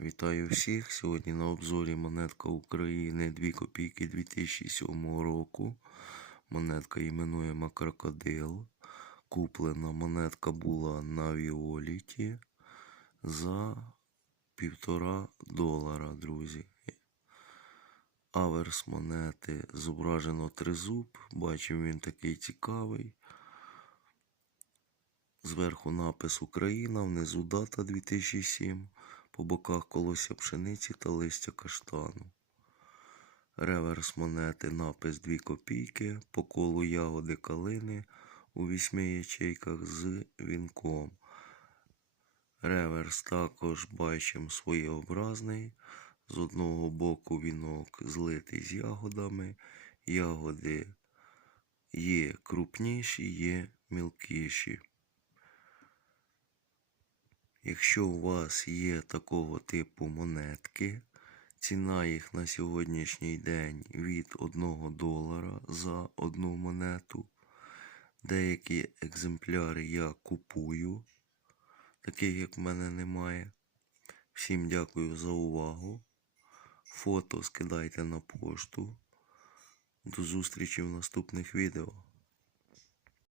Вітаю всіх! Сьогодні на обзорі монетка України 2 копійки 2007 року. Монетка іменуємо Крокодил. Куплена монетка була на Віоліті за півтора долара, друзі. Аверс монети зображено тризуб. Бачимо він такий цікавий. Зверху напис Україна, внизу дата 2007, по боках колося пшениці та листя каштану. Реверс монети напис 2 копійки, по колу ягоди калини у вісьми ячейках з вінком. Реверс також бачимо своєобразний. З одного боку вінок злитий з ягодами. Ягоди є крупніші, є мілкіші. Якщо у вас є такого типу монетки, ціна їх на сьогоднішній день від 1 долара за одну монету. Деякі екземпляри я купую, таких як в мене немає. Всім дякую за увагу. Фото скидайте на пошту. До зустрічі в наступних відео.